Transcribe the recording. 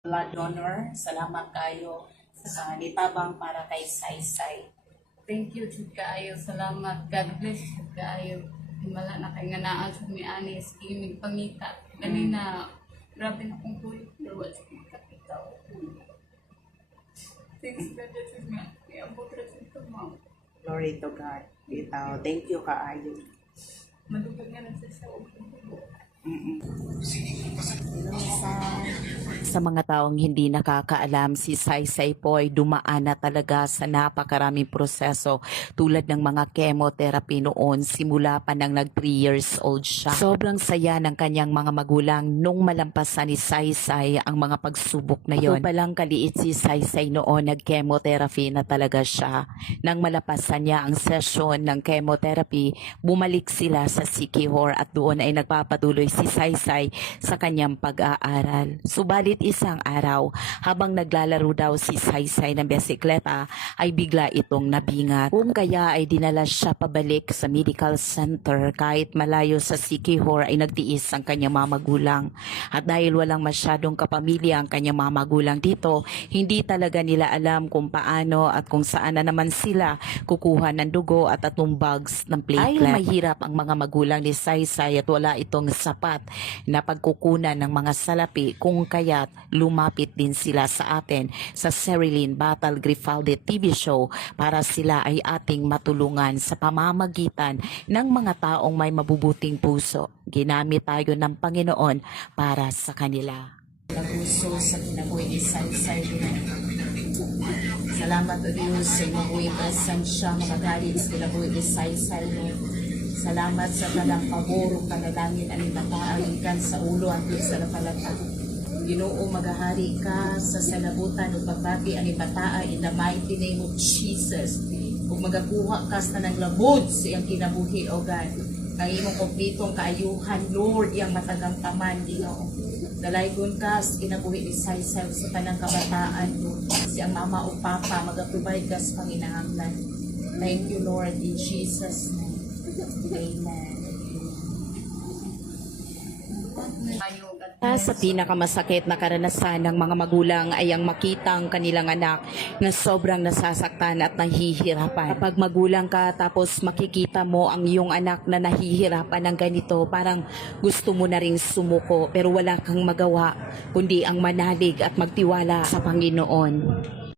blood donor. Salamat kayo sa nitabang para kay Saysay. Thank you, Chud kaayo. Salamat. God bless, Chud kaayo. Himala na kay nga naan sa mi anis. Imig pangita. Ganina, grabe na kong kulit. Dawa sa kapitaw. Thanks, God. Chud nga. Iabot ra Chud to, ma'am. Glory to God. Bitaw. Thank you kaayo. Madugag nga na sa Sa mga taong hindi nakakaalam, si Saysay po ay dumaan na talaga sa napakaraming proseso tulad ng mga chemotherapy noon simula pa nang nag 3 years old siya. Sobrang saya ng kanyang mga magulang nung malampasan ni Saysay ang mga pagsubok na yon. Kung palang kaliit si Saysay noon, nag-chemotherapy na talaga siya. Nang malapasan niya ang session ng chemotherapy, bumalik sila sa Siquijor at doon ay nagpapatuloy si Saysay sa kanyang pag-aaral. Subalit isang araw, habang naglalaro daw si Saysay ng bisikleta, ay bigla itong nabingat. Kung kaya ay dinala siya pabalik sa medical center kahit malayo sa Siquijor ay nagtiis ang kanyang mga magulang. At dahil walang masyadong kapamilya ang kanyang mga magulang dito, hindi talaga nila alam kung paano at kung saan na naman sila kukuha ng dugo at atong bags ng platelet. Ay mahirap ang mga magulang ni Saysay at wala itong sapat na pagkukunan ng mga salapi, kung kaya't lumapit din sila sa atin sa Sherilyn Battle Grifaldi TV show para sila ay ating matulungan sa pamamagitan ng mga taong may mabubuting puso. Ginamit tayo ng Panginoon para sa kanila. Naguso sa kinabuhi ni Saysay. Salamat o Diyos sa imabuhi presensya, mga galing sa kinabuhi ni Saysay. Salamat sa kanang paboro, kanalangin ang ibataan kan sa ulo at sa napalata. Ginoo, magahari ka sa sanabutan o pagbati ang ibataan in the mighty name of Jesus. Kung magakuha ka sa naglabod sa iyang kinabuhi, O God, ang imong kompletong kaayuhan, Lord, iyang matagang taman, Ginoo. Dalaygon ka sa kinabuhi ni Saysay sa kanang kabataan, Lord. Siyang mama o papa, mag-provide ka sa panginahanglan. Thank you, Lord, in Jesus' name. Amen. Sa pinakamasakit na karanasan ng mga magulang ay ang makita ang kanilang anak na sobrang nasasaktan at nahihirapan. Kapag magulang ka tapos makikita mo ang iyong anak na nahihirapan ng ganito, parang gusto mo na ring sumuko pero wala kang magawa kundi ang manalig at magtiwala sa Panginoon.